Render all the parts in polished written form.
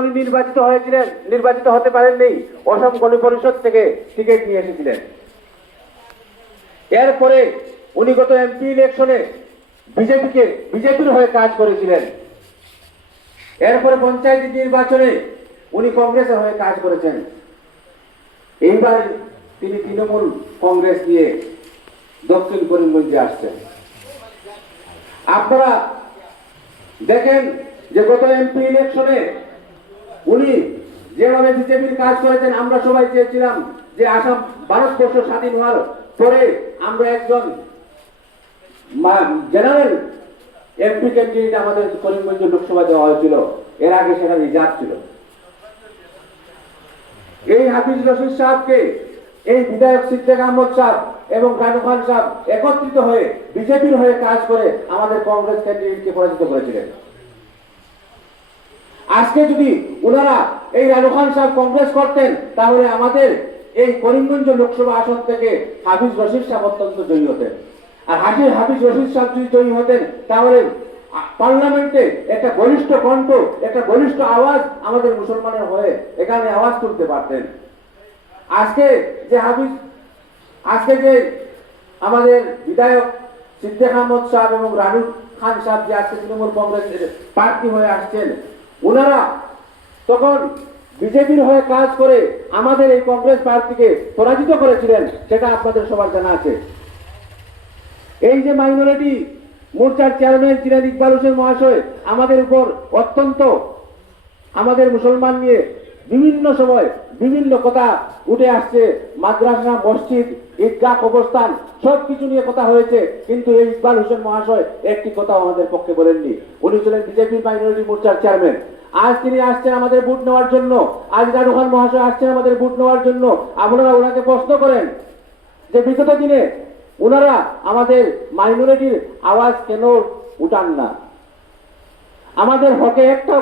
উনি নির্বাচিত হতে পারেননি, অসম গণ পরিষদ থেকে টিকিট নিয়ে এসেছিলেন। এরপরে উনি গত এমপি ইলেকশনে বিজেপির হয়ে কাজ করেছিলেন। এরপরে পঞ্চায়েত নির্বাচনে উনি কংগ্রেসের হয়ে কাজ করেছেন। এইবার তিনি তৃণমূল কংগ্রেস নিয়ে দক্ষিণ করিমগঞ্জে আসছেন। আপনারা দেখেন যে গত এমপি ইলেকশনে উনি যেভাবে বিজেপির কাজ করেছেন, আমরা সবাই চেয়েছিলাম যে আসাম ভারতবর্ষ স্বাধীন হওয়ার পরে আমরা একজন জেনারেল এমপি ক্যান্ডিডেট আমাদের করিমগঞ্জ লোকসভা দেওয়া হয়েছিল। এর আগে সেটা রিজার্ভ ছিল। এই হাফিজ রশিদ সাহেবকে এই বিধায়ক সিদ্দিক আহমদ সাহেব এবং রানু খান সাহেব একত্রিত হয়ে বিজেপির হয়ে কাজ করে আমাদের কংগ্রেস ক্যান্ডিডেটকে পরাজিত করেছিলেন। আজকে যদি ওনারা এই রানু খান সাহেব কংগ্রেস করতেন, তাহলে আমাদের এই করিমগঞ্জ লোকসভা আসন থেকে হাফিজ রশিদ সাহেব অত্যন্ত জয়ী হতেন। আর হাফিজ রশিদ সাহেব যদি জয়ী হতেন, তাহলে পার্লামেন্টে একটা বলিষ্ঠ কণ্ঠ, একটা বলিষ্ঠ আওয়াজ আমাদের মুসলমানের হয়ে এখানে আওয়াজ তুলতে পারতেন। আজকে যে আমাদের বিধায়ক সিদ্দিক আহমদ সাহেব এবং রানু খান সাহেব যে আজকে তৃণমূল কংগ্রেসের প্রার্থী হয়ে আসছেন, ওনারা তখন বিজেপির হয়ে কাজ করে আমাদের এই কংগ্রেস প্রার্থীকে পরাজিত করেছিলেন, সেটা আপনাদের সবার জানা আছে। এই যে মাইনরিটি মোর্চার চেয়ারম্যান ছিলেন ইকবাল হোসেন মহাশয়, আমাদের উপর অত্যন্ত আমাদের মুসলমান নিয়ে বিভিন্ন সময় বিভিন্ন কথা উঠে আসছে। মাদ্রাসা, মসজিদ, ঈদগাহ, কবরস্থান সবকিছু নিয়ে কথা হয়েছে, কিন্তু এই ইকবাল হোসেন মহাশয় একটি কথা আমাদের পক্ষে বলেননি। উনি ছিলেন বিজেপির মাইনরিটি মোর্চার চেয়ারম্যান। আজ তিনি আসছেন আমাদের ভোট নেওয়ার জন্য। আজ রানু খান মহাশয় আসছেন আমাদের ভোট নেওয়ার জন্য। আপনারা ওনাকে প্রশ্ন করেন যে বিগত দিনে ওনারা আমাদের মাইনরিটির আওয়াজ কেন উঠান না, আমাদের হকে একটা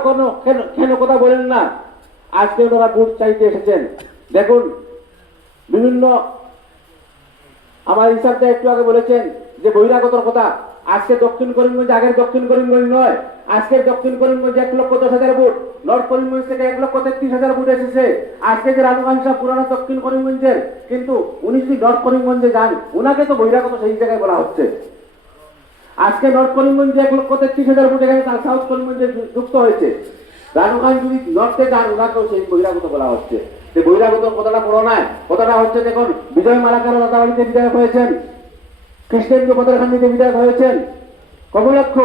কেন কথা বলেন না। আজকে ওনারা ভোট চাইতে এসেছেন। দেখুন, বিভিন্ন আমার হিসাবটা একটু আগে বলেছেন যে বহিরাগতর কথা। আজকে দক্ষিণ করিমগঞ্জ আগের দক্ষিণ করিমগঞ্জ নয়। আজকের দক্ষিণ করিমগঞ্জ 1,10,000 ভোট, নর্থ করিমগঞ্জ থেকে 1,33,000 ভোট এসেছে। আজকে যে রানু খান সাহেব পুরানো দক্ষিণ করিমগঞ্জের, কিন্তু উনি যদি নর্থ করিমগঞ্জে যান, ওনাকে তো বহিরাগত সেই জায়গায় বলা হচ্ছে। আজকে নর্থ করিমগঞ্জে 1,33,000 ভোট, এখানে তার সাউথ করিমগঞ্জে যুক্ত হয়েছে। রানু খান যদি নর্থে যান, ওনাকেও সেই বহিরাগত বলা হচ্ছে। যে বহিরাগত কথাটা বড় নয়, কথাটা হচ্ছে দেখুন, বিজয় মালাকার রাতাবাড়িতে বিধায়ক হয়েছেন, কৃষ্ণেন্দু পদারখান্ডিতে বিধায়ক হয়েছেন, কমলাক্ষ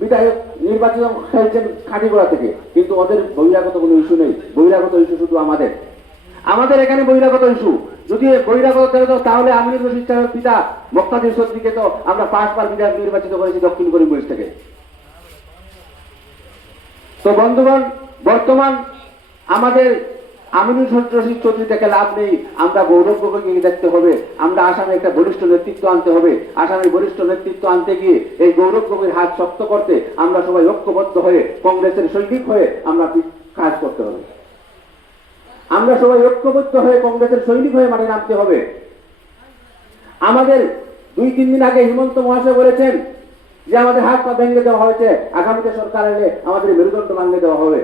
বিধায়ক নির্বাচিত হয়েছেন খাটিগোড়া থেকে, কিন্তু ওদের বহিরাগত কোনো ইস্যু নেই। বহিরাগত ইস্যু শুধু আমাদের এখানে বহিরাগত ইস্যু। যদি বহিরাগত তাহলে আমিনুর রশিদ সাহেবের পিতা মোক্তাদির চৌধুরীকে তো আমরা 5 বার বিধায়ক নির্বাচিত করেছি দক্ষিণ করিমগঞ্জ থেকে। তো বন্ধুগণ, বর্তমান আমাদের আমিনুর রশিদ চৌধুরী থেকে লাভ নেই। আমরা গৌরব গগৈকে দেখতে হবে। আমরা আসামে একটা বলিষ্ঠ নেতৃত্ব আনতে হবে। আসামের বলিষ্ঠ নেতৃত্ব আনতে গিয়ে এই গৌরব গগৈর হাত শক্ত করতে আমরা সবাই ঐক্যবদ্ধ হয়ে কংগ্রেসের সৈনিক হয়ে আমরা কাজ করতে হবে। আমরা সবাই ঐক্যবদ্ধ হয়ে কংগ্রেসের সৈনিক হয়ে মাঠে নামতে হবে। আমাদের 2-3 দিন আগে হিমন্ত মহাশয় বলেছেন যে আমাদের হাত পা ভেঙে দেওয়া হয়েছে, আগামীতে সরকার এলে আমাদের মেরুদণ্ড ভাঙে দেওয়া হবে।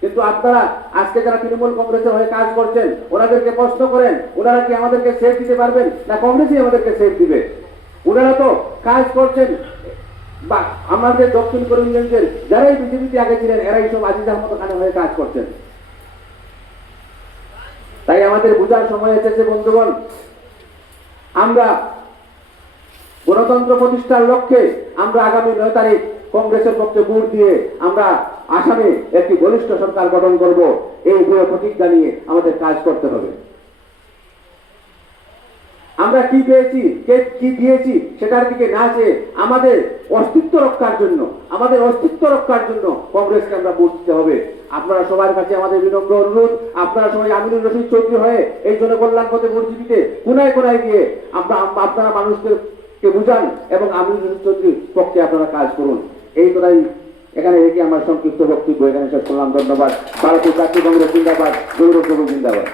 কিন্তু আপনারা আজকে যারা তৃণমূল কংগ্রেসের হয়ে কাজ করছেন, ওনাদেরকে প্রশ্ন করেন, ওনারা কি আমাদেরকে সেফ দিতে পারবেন, না কংগ্রেসই আমাদেরকে সেফ দিবে? ওনারা তো কাজ করছেন বা আমাদের দক্ষিণ করিমগঞ্জের যারাই বিজেপিতে আগে ছিলেন, এরাই সব আজিজ আহমদ খান হয়ে কাজ করছেন। তাই আমাদের বোঝার সময় এসেছে বন্ধুগণ, আমরা গণতন্ত্র প্রতিষ্ঠার লক্ষ্যে আমরা আগামী 9 তারিখ কংগ্রেসের পক্ষে ভোট দিয়ে আমরা আসামে একটি বলিষ্ঠ সরকার গঠন করব। এই দৃঢ় প্রতিজ্ঞা নিয়ে আমাদের কাজ করতে হবে। আমরা কি পেয়েছি, কি দিয়েছি সেটার দিকে না চেয়ে আমাদের অস্তিত্ব রক্ষার জন্য কংগ্রেসকে আমরা ভোট দিতে হবে। আপনারা সবার কাছে আমাদের বিনম্র অনুরোধ, আপনারা সবাই আমিনুর রশিদ চৌধুরী হয়ে এই জনকল্যাণ পথে ভোট দিতে কোনায় কোনায় গিয়ে আপনারা মানুষকে বুঝান এবং আমিনুর রশিদ চৌধুরীর পক্ষে আপনারা কাজ করুন। এই কথাই এখানে রেখে আমার সংক্ষিপ্ত বক্তব্য এখানে শেষ করলাম। ধন্যবাদ। ভারতীয় জাতীয় কংগ্রেস জিন্দাবাদ, গৌরব গগৈ জিন্দাবাদ।